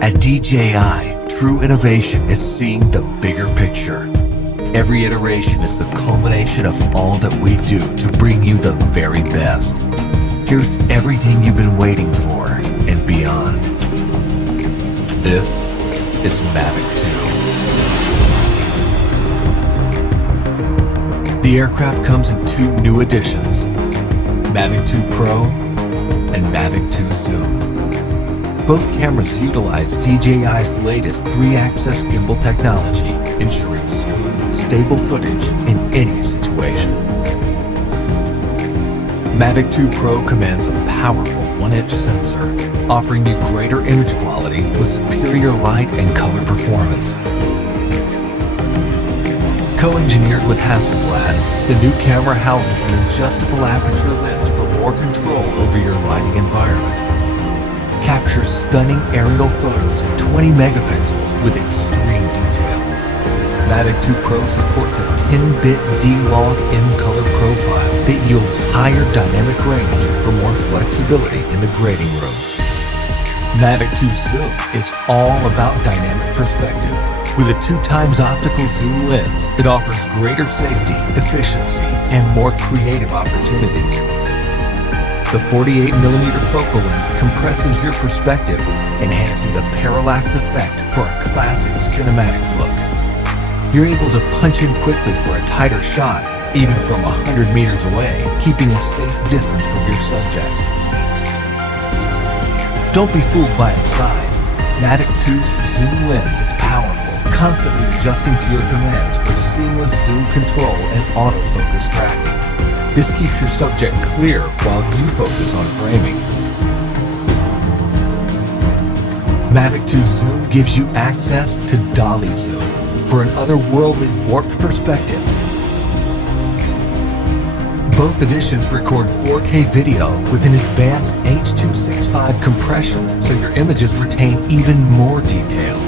At DJI, true innovation is seeing the bigger picture. Every iteration is the culmination of all that we do to bring you the very best. Here's everything you've been waiting for and beyond. This is Mavic 2. The aircraft comes in two new editions, Mavic 2 Pro and Mavic 2 Zoom. Both cameras utilize DJI's latest 3-axis gimbal technology, ensuring smooth, stable footage in any situation. Mavic 2 Pro commands a powerful 1-inch sensor, offering you greater image quality with superior light and color performance. Co-engineered with Hasselblad, the new camera houses an adjustable aperture lens for more control over your lighting environment. Captures stunning aerial photos at 20 megapixels with extreme detail. Mavic 2 Pro supports a 10-bit Dlog-M color profile that yields higher dynamic range for more flexibility in the grading room. Mavic 2 Zoom is all about dynamic perspective. With a 2x optical zoom lens, it offers greater safety, efficiency, and more creative opportunities. The 48mm focal length compresses your perspective, enhancing the parallax effect for a classic cinematic look. You're able to punch in quickly for a tighter shot, even from 100 meters away, keeping a safe distance from your subject. Don't be fooled by its size. Mavic 2's zoom lens is powerful, constantly adjusting to your commands for seamless zoom control and autofocus tracking. This keeps your subject clear while you focus on framing. Mavic 2 Zoom gives you access to Dolly Zoom for an otherworldly warped perspective. Both editions record 4K video with an advanced H.265 compression, so your images retain even more detail.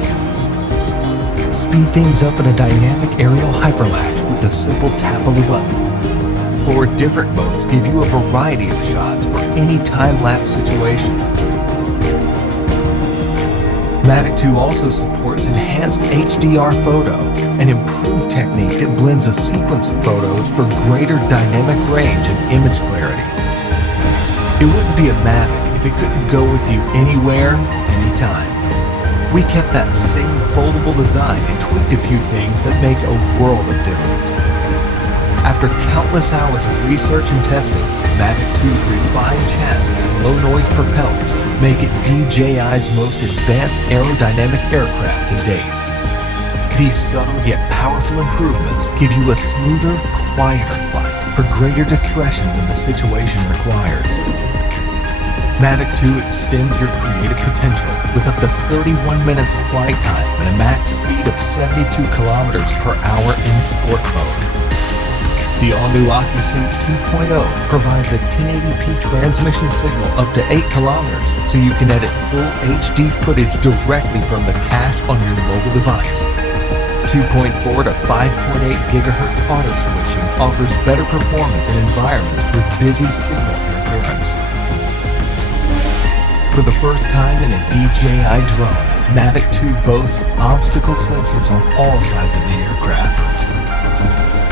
Speed things up in a dynamic aerial hyperlapse with a simple tap of the button. 4 different modes give you a variety of shots for any time-lapse situation. Mavic 2 also supports enhanced HDR photo, an improved technique that blends a sequence of photos for greater dynamic range and image clarity. It wouldn't be a Mavic if it couldn't go with you anywhere, anytime. We kept that same foldable design and tweaked a few things that make a world of difference. After countless hours of research and testing, Mavic 2's refined chassis and low-noise propellers make it DJI's most advanced aerodynamic aircraft to date. These subtle yet powerful improvements give you a smoother, quieter flight for greater discretion when the situation requires. Mavic 2 extends your creative potential with up to 31 minutes of flight time and a max speed of 72 kilometers per hour in sport mode. The all-new OcuSync 2.0 provides a 1080p transmission signal up to 8 kilometers, so you can edit full HD footage directly from the cache on your mobile device. 2.4 to 5.8 gigahertz auto switching offers better performance in environments with busy signal interference. For the first time in a DJI drone, Mavic 2 boasts obstacle sensors on all sides of the aircraft.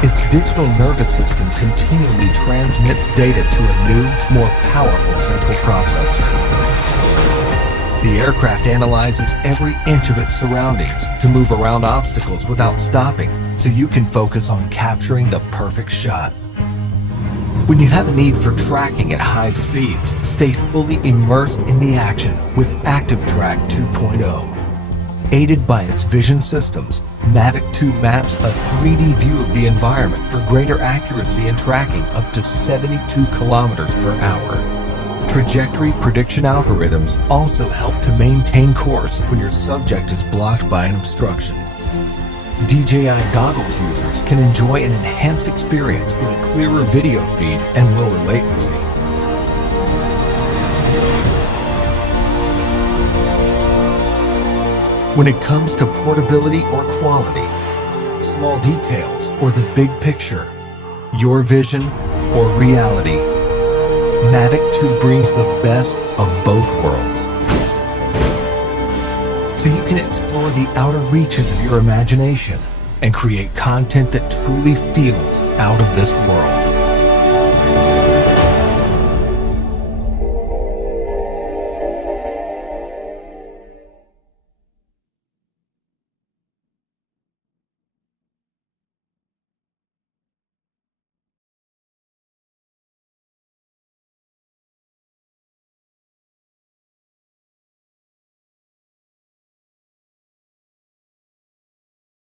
Its digital nervous system continually transmits data to a new, more powerful central processor. The aircraft analyzes every inch of its surroundings to move around obstacles without stopping, so you can focus on capturing the perfect shot. When you have a need for tracking at high speeds, stay fully immersed in the action with ActiveTrack 2.0. Aided by its vision systems, Mavic 2 maps a 3D view of the environment for greater accuracy and tracking up to 72 kilometers per hour. Trajectory prediction algorithms also help to maintain course when your subject is blocked by an obstruction. DJI goggles users can enjoy an enhanced experience with a clearer video feed and lower latency. When it comes to portability or quality, small details or the big picture, your vision or reality, Mavic 2 brings the best of both worlds. explore the outer reaches of your imagination and create content that truly feels out of this world.